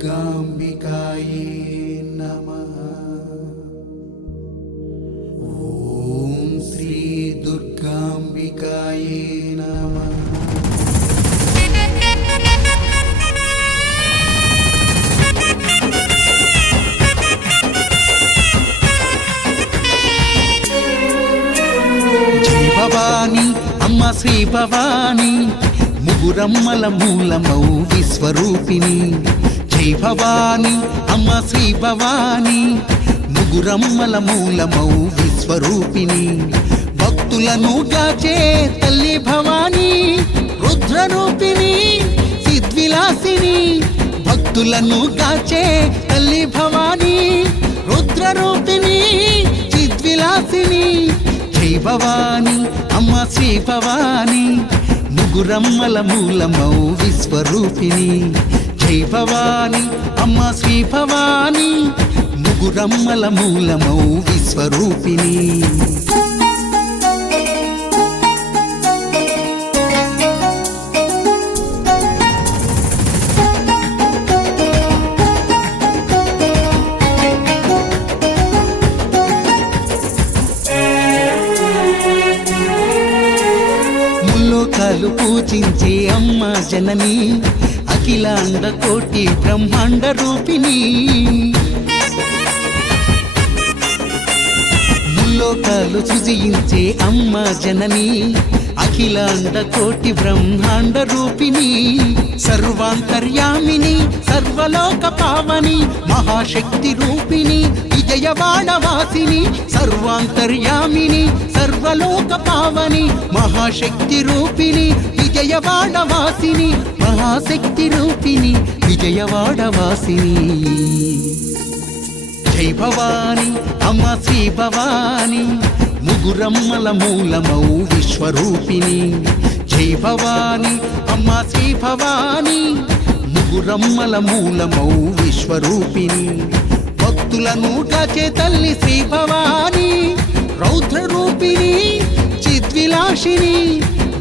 दुर्गाम्बिकायै नमः। ॐ श्री दुर्गाम्बिकायै नमः। జై భవాని అమ్మ శ్రీ భవాని, ముగురమ్మల మూలమౌ విశ్వరూపిణి. జై భవాని అమ్మ శ్రీ భవాని, ముగురమ్మల మూలమౌ విశ్వరూపిణి. భక్తులను గాచే తల్లి భవాని, రుద్రరూపిణి సిద్విలాసిని. భక్తులను గాచే తల్లి భవాని, రుద్రరూపిణి సిద్విలాసిని. జై భవాని అమ్మ శ్రీ భవాని, ముగురమ్మల మూలమౌ విశ్వరూపిణి. జై భవాని అమ్మ శ్రీ భవాని, ముగురమ్మల మూలమౌ విశ్వరూపిణి. ముల్లోకాలు పూజించే అమ్మ జనని, అఖిలాండ కోటి బ్రహ్మాండ రూపిణి. ముల్లోకాలు సృజించే అమ్మ జనని, అఖిలాండ కోటి బ్రహ్మాండ రూపిణి. సర్వాంతర్యామిని సర్వలోక పావని, మహాశక్తి రూపిణి విజయవాడవాసిని. సర్వాంతర్యామిని సర్వలోక పావని, మహాశక్తి రూపిణి విజయవాడవాసిని. మహాశక్తి రూపిణి విజయవాడవాసిని. జై భవాని అమ్మ శ్రీ భవాని, ముగురమ్మల మూలమౌ విశ్వరూపిణి. జై భవాని అమ్మ శ్రీ భవాని, ముగురమ్మల మూలమౌ విశ్వరూపిణి. భక్తులను గాచే తల్లి శ్రీ భవాని, రౌద్రరూపిణి చిద్విలాసిని.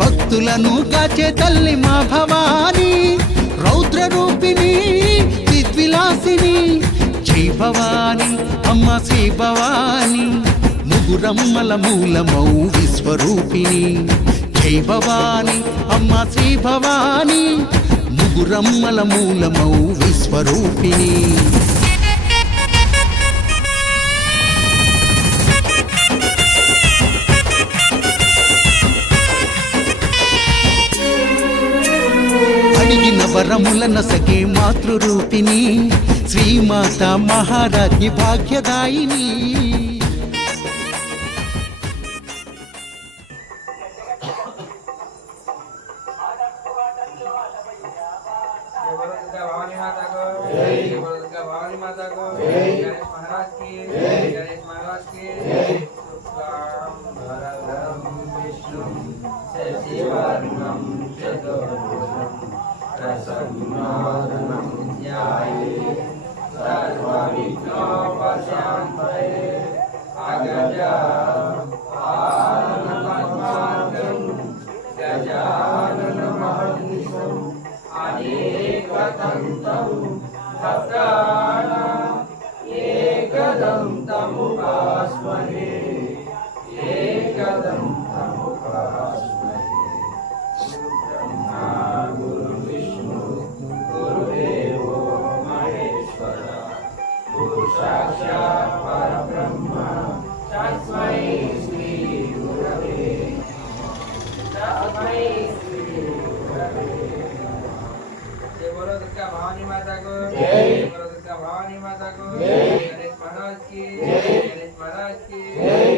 భక్తులను గాచే తల్లి మా భవాని, రౌద్రరూపిణి చిద్విలాసిని. జై భవాని అమ్మ శ్రీ భవాని, ముగురమ్మల మూలమౌ విశ్వరూపిణి. జై భవాని అమ్మ శ్రీ భవాని, ముగురమ్మల మూలమౌ విశ్వరూపిణి. అడిగిన వరములన సగే మాతృరూపిణి, శ్రీమాత మహారాజ్ఞి భాగ్యదాయిని. भवानी माता को जय, दुर्गा भवानी माता को जय, गणेश महाराज की जय, गणेश महाराज की जय,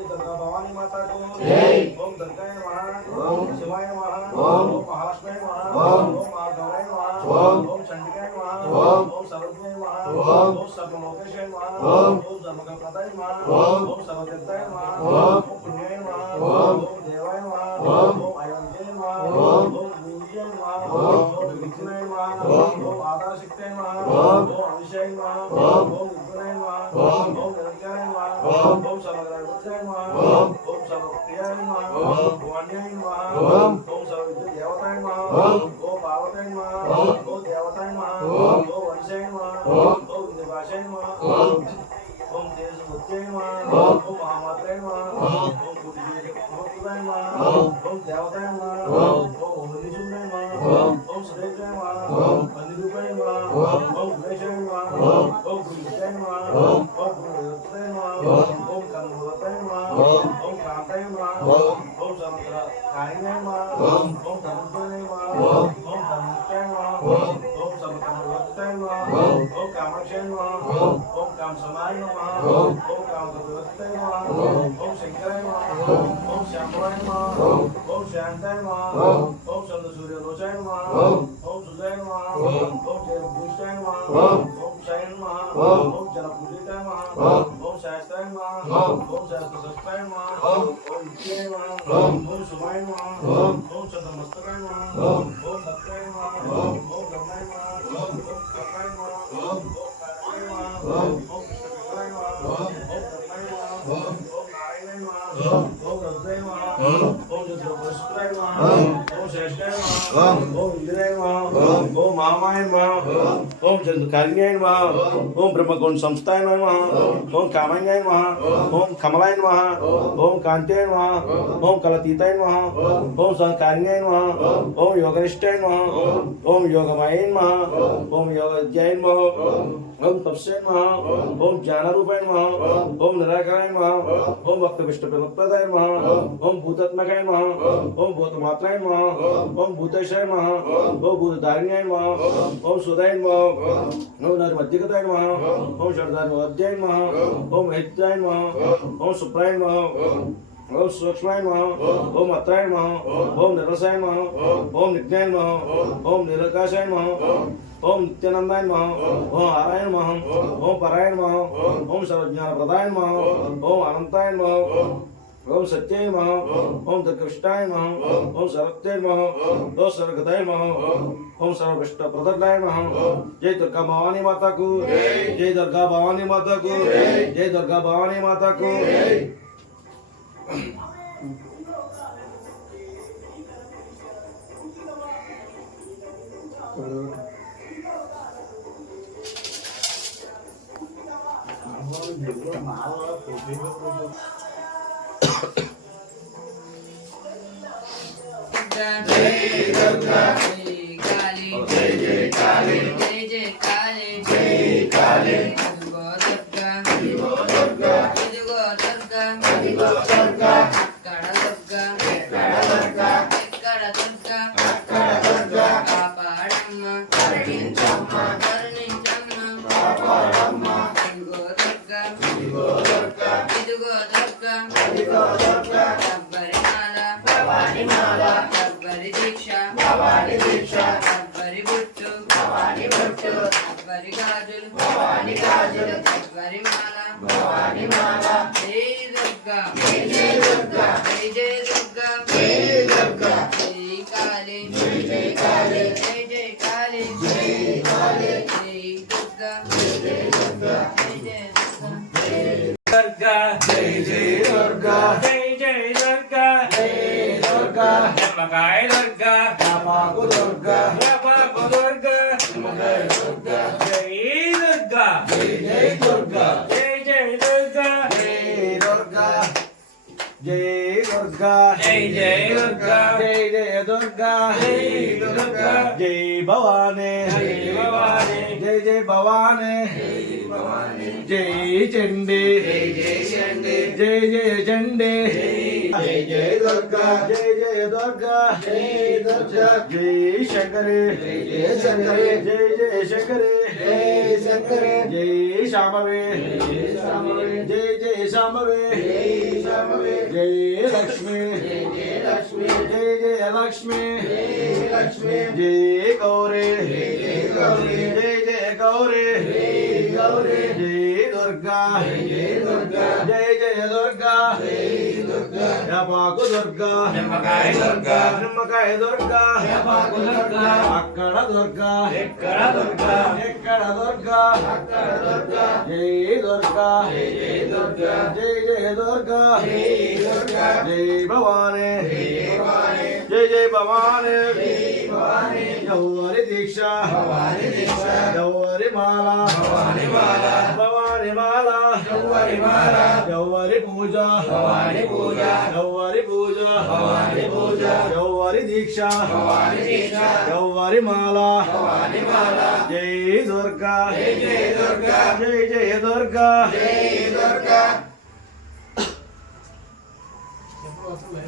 दुर्गा भवानी माता को जय। ओम दुर्गाय नमः, ओम शिवाय नमः, ओम महालक्ष्मी नमः, ओम माधवाय नमः, ओम चंडिकाय नमः, ओम सरस्वती नमः, ओम सर्वलोकेशाय नमः, ओम सर्वगणपतये नमः, ओम सर्वदेवताय नमः, ओम पुण्याय नमः, ओम देवाय नमः, ओम अयोध्याय नमः, ओम गुरुजय नमः, ओम विघ्नाय नमः, ओम आधारशक्ताय नमः, ओम अभिषेकाय नमः, ओम विघ्नाय नमः, ओम निरंजनाय नमः, ओम सर्वगणपतये नमः, ओम सर्वप्रियाय नमः, ओम भवान्याय नमः, ओम सर्वविद्या देवताय नमः, ओम पार्वत्याय नमः, ओम देवताय नमः, ओम పంది రూపాయ ఓం గణేశాయ ఓం గురుజాయ ఓం గురుదత్తాయ ఓం కర్మవతాయ ఓం కాంతాయ ఓం సమగ్ర కారిణాయ ఓం ధనుర్ధనాయ ఓం ధనుష్టాయ ఓం సమకర్మవతాయ ఓం కామాక్షాయ ఓం కామసమాయ ఓం కామదత్తాయ ఓం శంకరాయ ఓం శాంభవాయ ఓం శాంతాయ ఓం చంద్ర సూర్య రోచాయ ఓం సుజాయ ఓం జయభూషాయ ఓం శాయ ఓం జనపూజితాయ ఓం శాస్త్రాయ ఓం శాస్త్రశస్త్రాయ ఓం విద్యాయ ఓం శుభాయ ఓం చంద్రమస్తకాయ ఓం భక్తాయ ఓం బ్రహ్మాయ ఓం కపాయ ఓం ఓం కృష్ణవిగ్రహాయ ఓం బ్రహ్మాయ ఓం నారాయణాయ ఓం రుద్రాయ ఓం రుద్రపుష్కరాయ ఓం శ్రేష్ఠాయ ఓం ఇంద్రాయ ఓం మహామాయ ఓం చంద్రకార్యాయ ఓం బ్రహ్మగుణ సంస్థాయ ఓం కామాన్యాయ ఓం కమలాయ ఓం కాంత్యాయ ఓం కలతీతాయ ఓం సంకార్యాయ ఓం యోగనిష్టాయ ఓం యోగమాయ ఓం యోగజ్ఞాయ ఓం తపస్య ఓం జ్ఞానరూపాయ ఓం నిరాకారాయ ఓం భక్త విష్ణు ప్రదాయ ఓం భూతాత్మకాయ ఓం భూతమాత్రాయ ఓం భూతేశాయ ఓం భూతధారిణ్యాయ ఓం సుధాయ ఓం నర్మధ్యగతాయ ఓం షడ్ధాన్యోధ్యాయ ఓం మహిత్యాయ ఓం సుప్రాయ ఓం సూక్ష్మాయ ఓం అత్రాయ ఓం నిర్వసాయ ఓం నిజ్ఞాయ ఓం నిరకాశాయ ఓం నిత్యానందాయ ఓం ఆరాయణ ఓం పరాయణ ఓం సర్వజ్ఞానప్రదాయ ఓం అనంతాయ ఓం సత్యాయ ఓం కృష్ణాయ ఓం సరత్యాయ ఓం సర్వగతాయ ఓం సర్వవిష్ణ ప్రదర్డాయ జై దుర్గా భవానీ మాతాకు జై దుర్గా భవానీ మాతాకు జై దుర్గా భవానీ మాతాకు जय दुर्गा जय काली जय जय काली जय जय काली जय काली दुर्गा दुर्गा दुर्गा दुर्गा दुर्गा अक्कड़ दुर्गा ఎక్కడ దుర్గా కాపాడమ్మ కరుణించమ్మ కాపాడమ్మ ఇదిగో దుర్గా ఇదిగో దుర్గా రబ్బరి మాల రబ్బరి దీక్ష రబ్బరి బొట్టు రబ్బరి గాజులు రబ్బరి మాల జై దుర్గా జై దుర్గా జై దుర్గా జై కాళీ జై కాళీ జై కాళీ జై దుర్గా జై దుర్గా జై జై దుర్గా జై జై దుర్గా జై దుర్గా నమకాయ దుర్గా నమకు దుర్గా నమకాయ దుర్గా జై దుర్గా జై జై దుర్గా జై జై దుర్గా జై దుర్గా జై దుర్గా జై జై దుర్గా జై జై దుర్గా జై దుర్గా జై భవానీ జై జై భవానీ జై చండీ జై జై చండీ జై జై దుర్గా జై జై దుర్గా జై దుర్గా జై శంకరే జై శంకరే జై జై శంకరే జై శంకరే జై శాంభవే జై జై శాంభవే జై లక్ష్మి జై జై లక్ష్మి జై గౌరీ జై జై గౌరీ జై దుర్గా జై జయ దుర్గా యాపాకు దుర్గా నిమ్మకాయ దుర్గా అక్కడ దుర్గా ఎక్కడ దుర్గా జై దుర్గా జై జయ దుర్గా జై భవానీ జై జై భవానీ గౌరీ దీక్ష గౌరీ మాల భవానీ మాల యవ్వరి పూజ యవ్వరి పూజ యవ్వరి దీక్ష యవ్వరి మాల జై దుర్గా జై జయ దుర్గా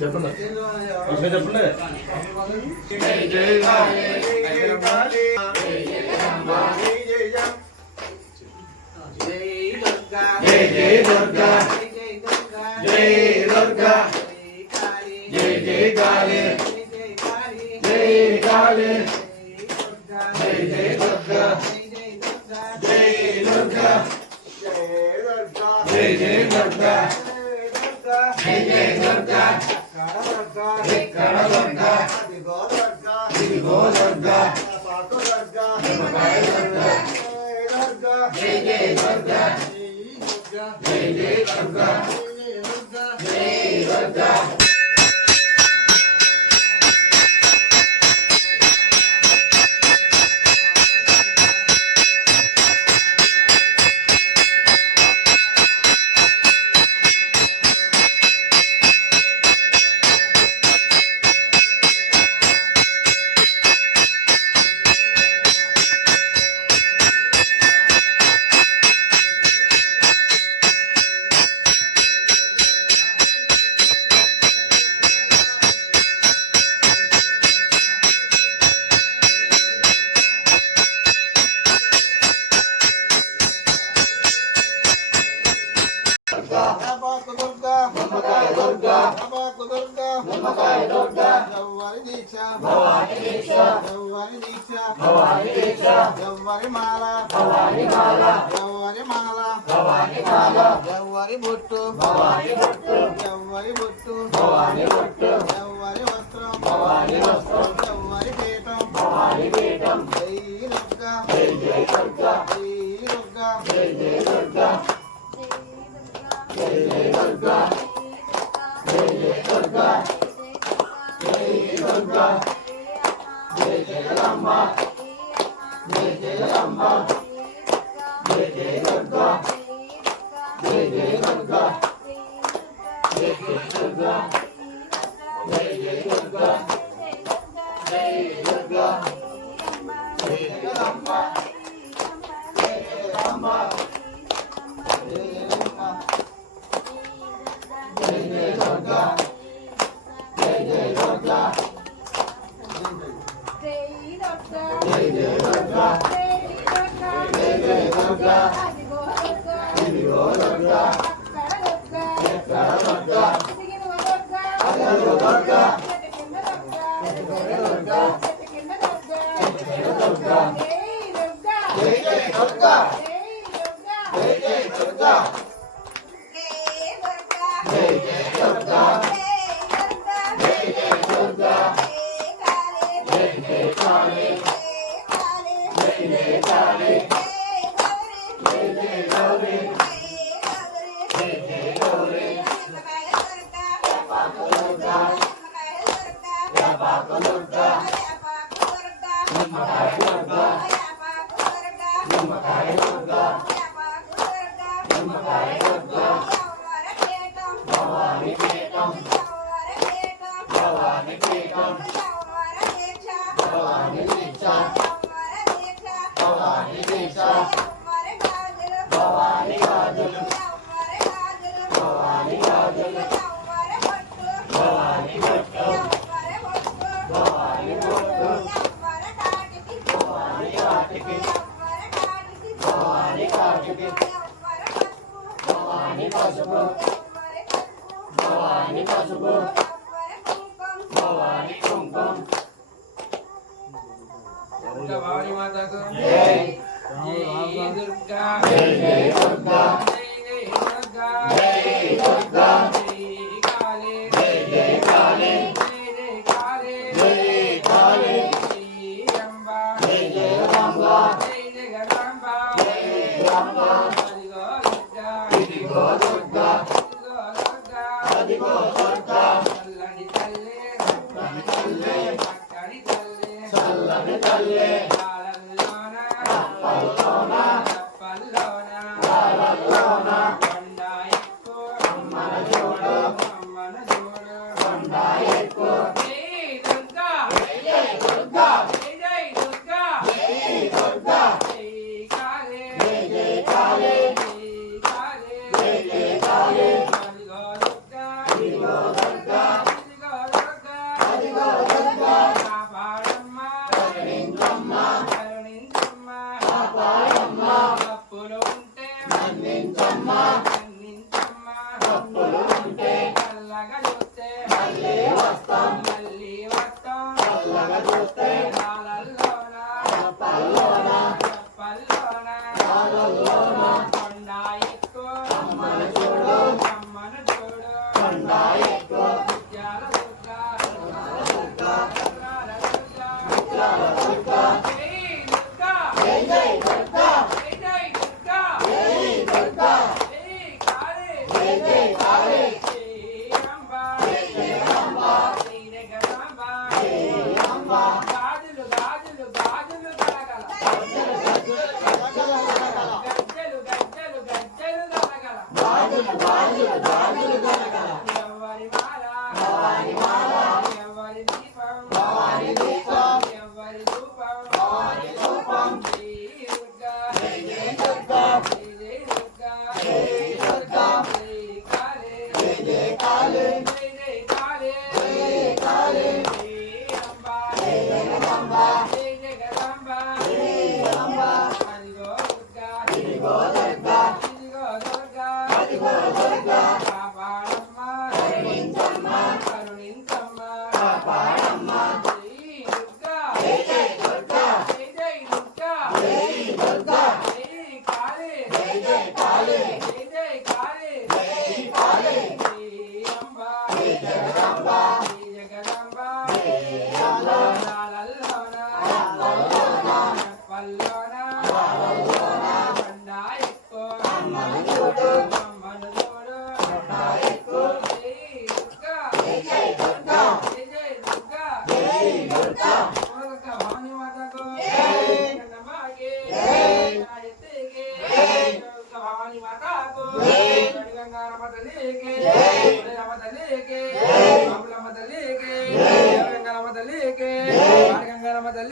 చెప్పండి చెప్పండి జై జై కాళీ జై జై దుర్గా జై దుర్గా జై జై కాళీ జై కాళీ జై జై దుర్గా జై దుర్గా జై జై దుర్గా జై జై దుర్గా ఇక్కడ దుర్గా ఇదిగో దుర్గా జై జై దుర్గా జై జై దుర్గా జై దుర్గా ఎవ్వరి బొట్టు ఎవ్వరి బొట్టు ఎవ్వరి వస్త్రం ఎవ్వరి పీఠం జై దుర్గా జై దుర్గా జై దుర్గా జై దుర్గా జై దుర్గా జై దుర్గా జై జగదంబ జై జగదంబ జై జై దుర్గా జై జై దుర్గా జై జై దుర్గా జై జై దుర్గా జై దుర్గా జై జగదంబ జై జగదంబ జై జగదంబ జై జై దుర్గా జై జై దుర్గా జై జై దుర్గా జై జై దుర్గా ఇదిగో దుర్గా ఎక్కడ దుర్గా అదిగో దుర్గా దుర్గా దుర్గా జై జై దుర్గా జై జై దుర్గా జై జై దుర్గా జై జై దుర్గా జై జై కాళీ జై జై కాళీ జై జై గౌరీ జై జై గౌరీ యాపాకు దుర్గా యాపాకు దుర్గా నిమ్మకాయ దుర్గా నిమ్మకాయ దుర్గా నిమ్మకాయ దుర్గా భవాని పీఠం భవాని పీఠం భవాని దీక్ష భవాని దీక్ష భవాని గాజులు భవాని గాజులు భవాని బొట్టు భవాని బొట్టు భవాని కాటికి భవాని కాటికి భవాని పసుపు భవాని పసుపు భవాని కుంకుమ భవాని మాతకు జై జై దుర్గా జై జై దుర్గా జై దుర్గా జై దుర్గా జై కాళీ జై జై కాళీ జై కాళీ జై కాళీ జై అంబ జై జగదంబ జై జగదంబ జై రంబ అదిగో దుర్గా ఇదిగో దుర్గా అదిగో దుర్గా అదిగో దుర్గా చల్లని తల్లి చల్లని తల్లి చక్కని తల్లి చల్లని తల్లి పాలల్లోన పల్లోన పల్లోన పాలల్లోన కొండ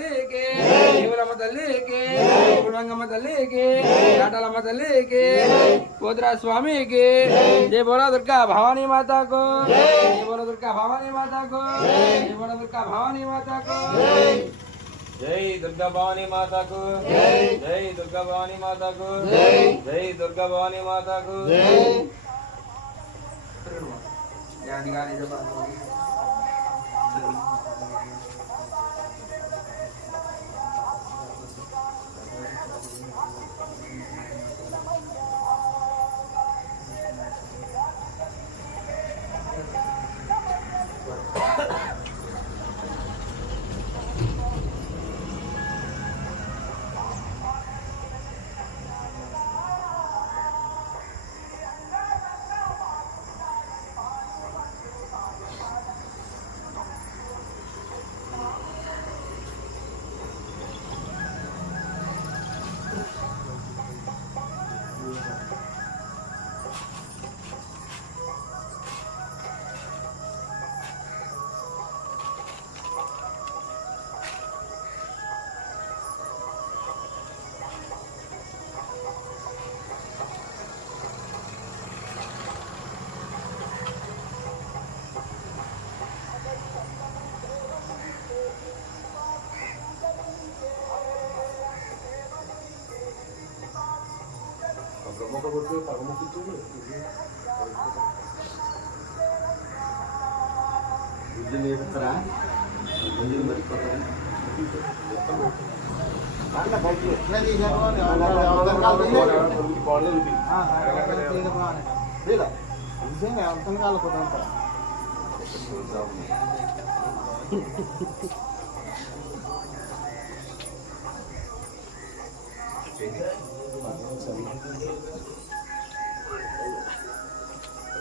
తల్లికి దేవులమ్మ తల్లికి గుణంగమ్మ తల్లికి ఆటలమ్మ తల్లికి పోతురా స్వామికి జయ బోలో దుర్గా భవానీ మాతాకు జయ బోలో దుర్గా భవానీ మాతాకు జయ బోలో దుర్గా భవానీ మాతాకు జై దుర్గా భవానీ మాతాకు జై దుర్గా భవానీ మాతాకు జై దుర్గా భవానీ మాతాకు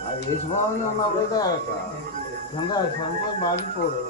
అది వేసి బాగుంది ఉన్నప్పుడైతే కింద సంపద బాగిపోడు